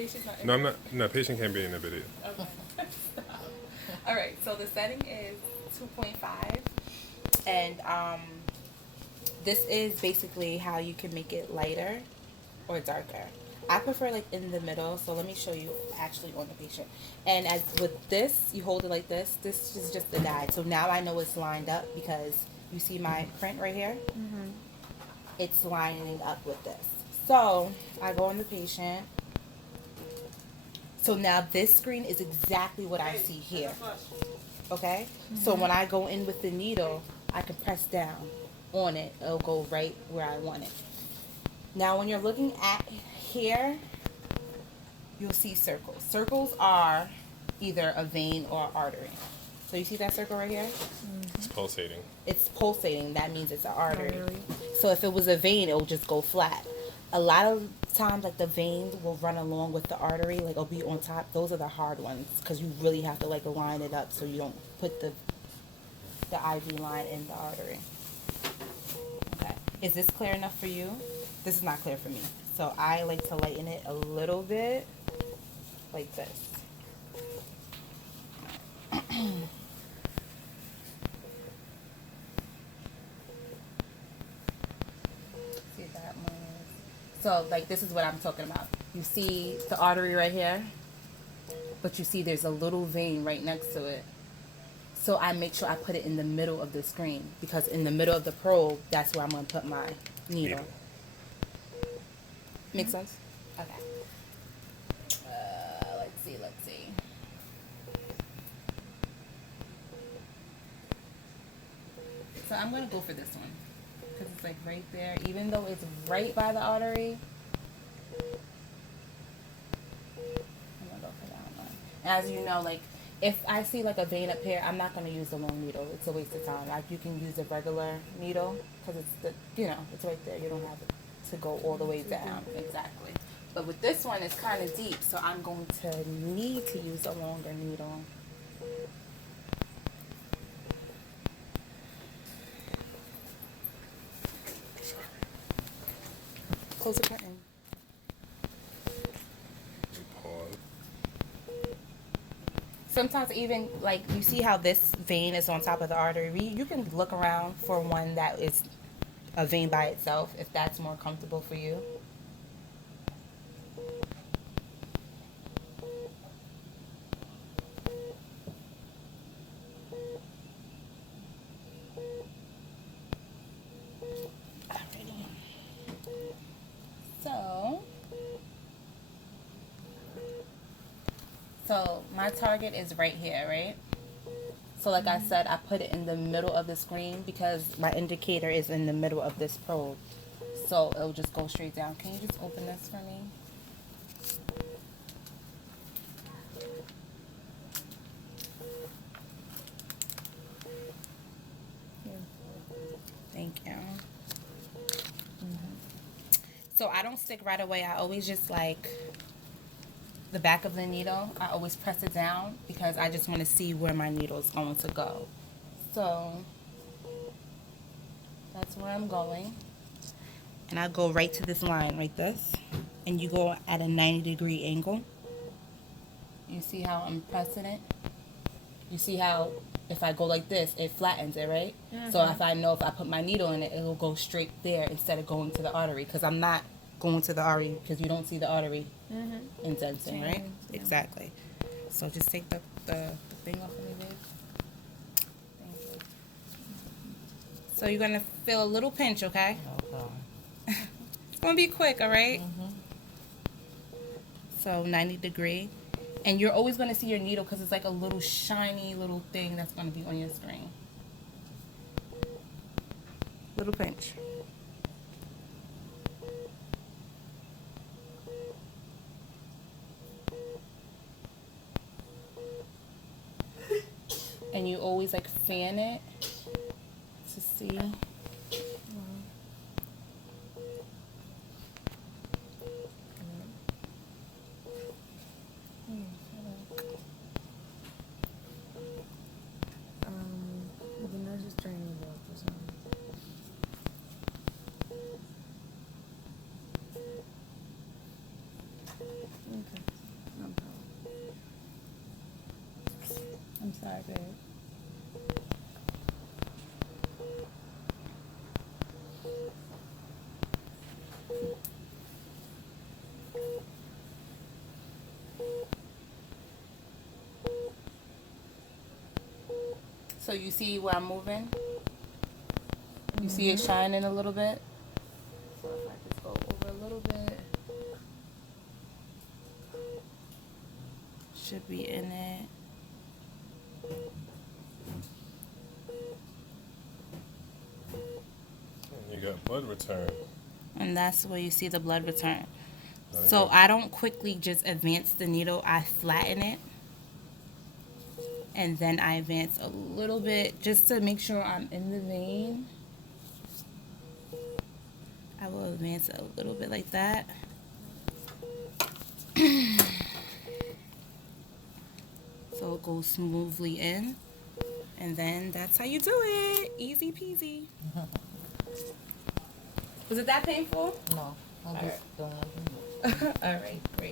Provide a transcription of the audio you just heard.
Patient's not in No, it. I'm not. No, patient can't be in the video. Okay. All right. So the setting is 2.5, and this is basically how you can make it lighter or darker. I prefer like in the middle, so let me show you actually on the patient. And as with this, you hold it like this. This is just the guide. So now I know it's lined up because you see my print right here? Mm-hmm. It's lining up with this. So I go on the patient. So now this screen is exactly what I see here. Okay? So when I go in with the needle, I can press down on it. It'll go right where I want it. Now when you're looking at here, you'll see circles. Circles are either a vein or artery. So you see that circle right here? It's pulsating. It's pulsating. That means it's an artery. Artery. So if it was a vein, it will just go flat. A lot of times, like the veins will run along with the artery, like it'll be on top. Those are the hard ones because you really have to like line it up so you don't put the IV line in the artery. Okay. Is this clear enough for you? This is not clear for me. So I like to lighten it a little bit like this. See that one? So like this is what I'm talking about. You see the artery right here, but you see there's a little vein right next to it. So I make sure I put it in the middle of the screen because in the middle of the probe, that's where I'm going to put my needle. Make sense? Okay. Let's see. So I'm going to go for this one because it's like right there. Even though it's right by the artery, I'm going to go for that one. As you know, like if I see like a vein up here, I'm not going to use the long needle. It's a waste of time. Like you can use a regular needle because it's it's right there. You don't have to go all the way down. Exactly. But with this one, it's kind of deep, so I'm going to need to use a longer needle. Close the curtain. Pause. Sometimes even like you see how this vein is on top of the artery. You can look around for one that is a vein by itself if that's more comfortable for you. Alrighty. So my target is right here, right? So like I said, I put it in the middle of the screen because my indicator is in the middle of this probe. So it'll just go straight down. Can you just open this for me? Thank you. So I don't stick right away. I always just like the back of the needle. I always press it down because I just want to see where my needle is going to go. So that's where I'm going. And I go right to this line, like this. And you go at a 90-degree angle. You see how I'm pressing it? You see how if I go like this, it flattens it, right? So if I know if I put my needle in it, it'll go straight there instead of going to the artery. Because I'm not going to the artery because you don't see the artery indenting, right? Yeah. Exactly. So just take the thing off of me, babe. Thank you. So you're going to feel a little pinch, okay? Okay. It's going to be quick, all right? So 90-degree. And you're always going to see your needle because it's like a little shiny little thing that's going to be on your screen. Little pinch. And you always like fan it to see. The nurse is training about this one. Okay. I'm sorry, babe. So you see where I'm moving? You see it shining a little bit? So if I just go over a little bit, should be in it. And you got blood return. And that's where you see the blood return. There you So go. I don't quickly just advance the needle, I flatten it. And then I advance a little bit just to make sure I'm in the vein. I will advance it a little bit like that. So it goes smoothly in. And then that's how you do it. Easy peasy. Was it that painful? No, I just don't want to. All right, great.